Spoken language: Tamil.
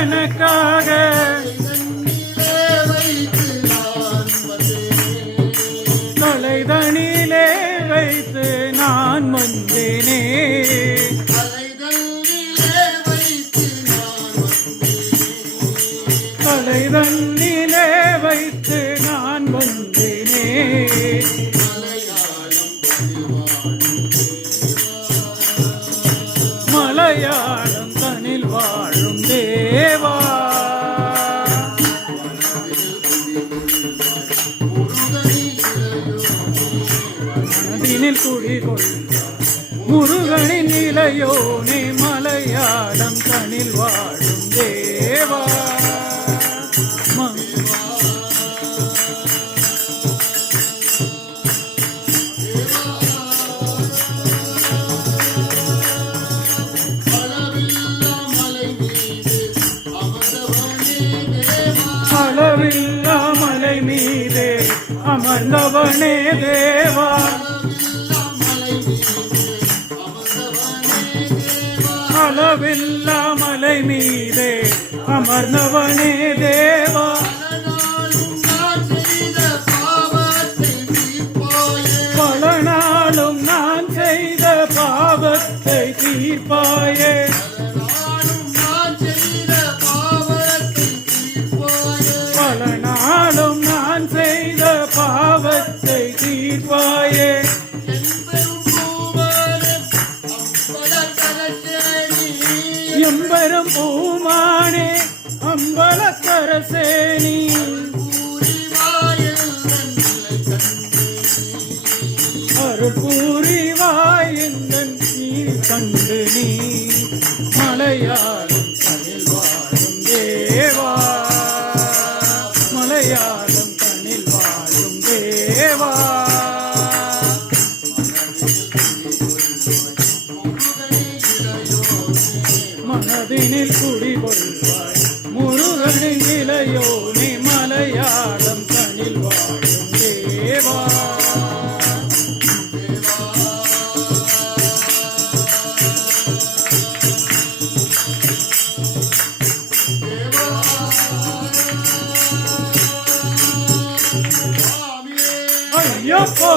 எனக்காக தலைதனிலே வைத்து நான் வந்தேனே தலைதனிலே வைத்து நான் வந்தேனே மலையாளம் தனில் வாழும் தேவா மனதினில் குடிகொள் முருகனின் நிலையோனே மலையாளம் தனில் வாழும் தேவா அளவில்லா மலை மீதே அமர்ந்தவனே தேவா அளவில்லா மலை மீதே அமர்ந்தவனே தேவா பல நாளும் நான் செய்த பாவத்தை தீர்ப்பாயே பல நாளும் நான் செய்த பாவத்தை தீர்ப்பாயே எம்பெரும் பூமானே அம்பலக்கரசேனி அருள் பூரிவாய் எந்தன் நீ கண்டு நீ மலையாளம் தனில் வாழும் தேவா மலையாளம் தனில் வாழும் தேவா மனதினில் குடிகொள்வாய் முருகனின் இளையோனே மலையாளம் தனில் வாழும் தேவா ஐயப்போ